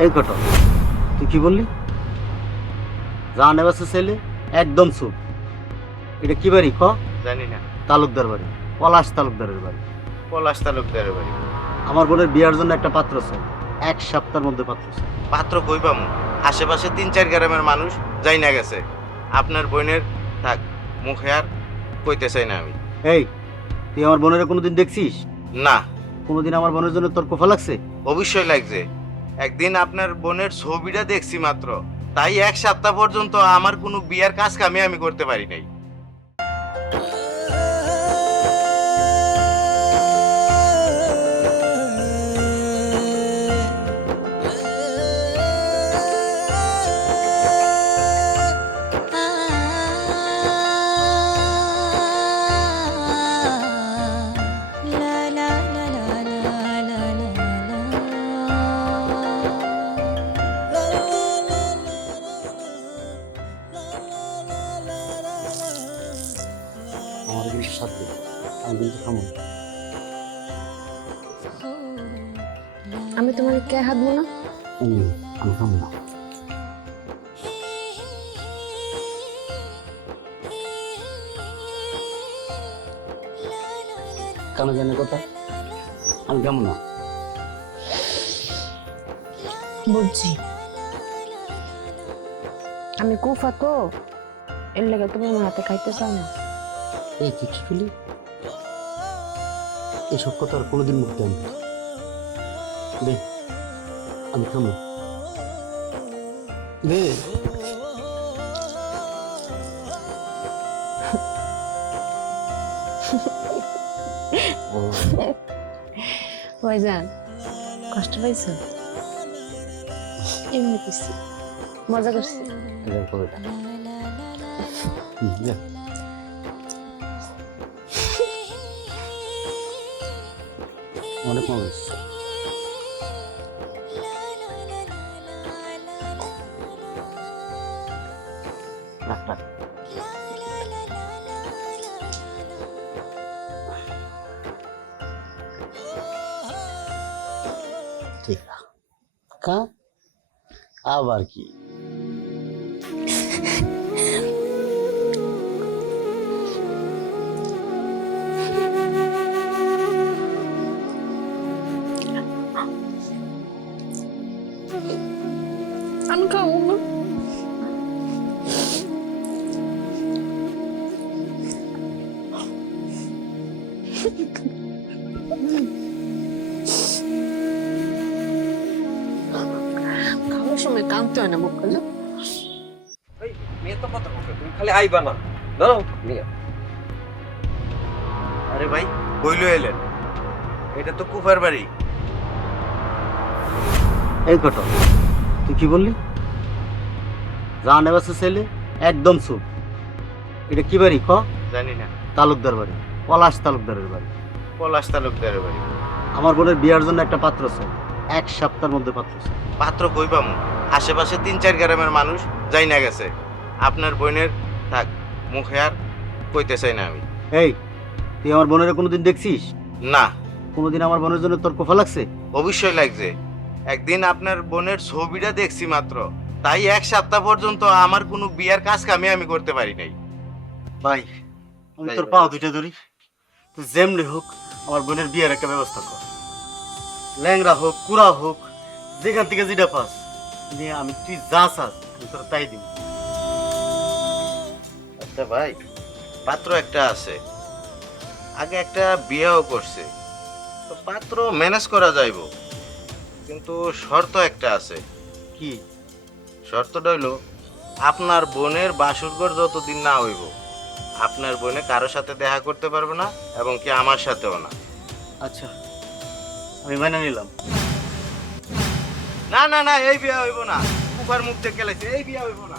এই ঘটক, তুই কি বললি? জান এবাসে ছেলে একদম চুপ। এটা কি বাড়ি ক? জানি না। তালুকদার বাড়ি, পলাশ তালুকদারের বাড়ি। পলাশ তালুকদারের বাড়ি। আমার বোনের বিয়ার জন্য একটা পাত্র চাই, 1 সপ্তাহের মধ্যে পাত্র চাই। পাত্র কই পামু? আশেপাশে 3-4 গ্রামের মানুষ যাই না গেছে। আপনার বোনের থাক, মুখে আর কইতে চাই না আমি। এই, তুই আমার বোনের কোনোদিন দেখছিস? না। কোনোদিন আমার বোনের জন্য তোর কোফা লাগছে? অবশ্যই লাগছে। একদিন আপনার বোনের ছবিটা দেখছি মাত্র, তাই 1 সপ্তাহ পর্যন্ত আমার কোনো বিয়ার কাজ কামে আমি করতে পারি নাই। আমার কিন্তু সাথে আমি কিন্তু খামো। আমি তোমার কে হাঁটবো না? আমি খামো না। কেন জানে কথা? আমি কেমন না? বুঝছি, আমি কুফা তো, এর লেগে তুমি আমার হাতে খাইতে চাও না। এই তুই কি করলি? এসব কথা আর কোনোদিন মুখতে আনবি না। দে, আমি খামো। দে। ভাইজান, কষ্ট পাইছো? এমনি করছি, মজা করছি। এবার কবে না? দে। অনেক মজা হচ্ছে। রাখ, রাখ। ঠিক আছে। কা আবার কি? আমি খাবো না। খাওয়ার সময় কাঁদতে হয় না মুখ খুলে। মেয়ে তো কথা বলবে, তুমি খালি আইবা না। দাও নিয়ে। আরে ভাই, কইলো এলেন? এটা তো কুফার বাড়ি। এই ঘটক, তুই কি বললি? জান এবাসে ছেলে একদম চুপ। এটা কি বাড়ি ক? জানি না। তালুকদার বাড়ি, পলাশ তালুকদারের বাড়ি। পলাশ তালুকদারের বাড়ি। আমার বোনের বিয়ার জন্য একটা পাত্র চাই, 1 সপ্তাহের মধ্যে পাত্র চাই। পাত্র কই পামু? আশেপাশে 3-4 গ্রামের মানুষ যাই না গেছে। আপনার বোনের থাক, মুখে আর কইতে চাই না আমি। এই, তুই আমার বোনের কোনোদিন দেখছিস? না। কোনোদিন আমার বোনের জন্য তোর কোফা লাগছে? অবশ্যই লাগছে। একদিন আপনার বোনের ছবিটা দেখছি মাত্র, তাই 1 সপ্তাহ পর্যন্ত আমার কোনো বিয়ার কাজ কামে আমি করতে পারি নাই। ভাই, আমি তোর পাও দুইটা ধরি, তুই যেমনি হোক আমার বোনের বিয়ের একটা ব্যবস্থা কর। ল্যাংরা হোক, কুড়া হোক, যেখান থেকে যেটা পাস নিয়ে আমি, তুই যা চাস আমি তোর তাই দিব। আচ্ছা ভাই, পাত্র একটা আছে, আগে একটা বিয়েও করছে, তো পাত্র ম্যানেজ করা যাইব, কিন্তু শর্ত একটা আছে। কি শর্তটা হইলো, আপনার বোনের বাসুরঘর যতদিন না হইব, আপনার বোনে কারোর সাথে দেখা করতে পারবে না, এবং কি আমার সাথেও না। আচ্ছা, আমি মেনে নিলাম। না না না, এই বিয়ে হইব না। কুফার মুখ থেকে গেলেছে, এই বিয়ে হইব না।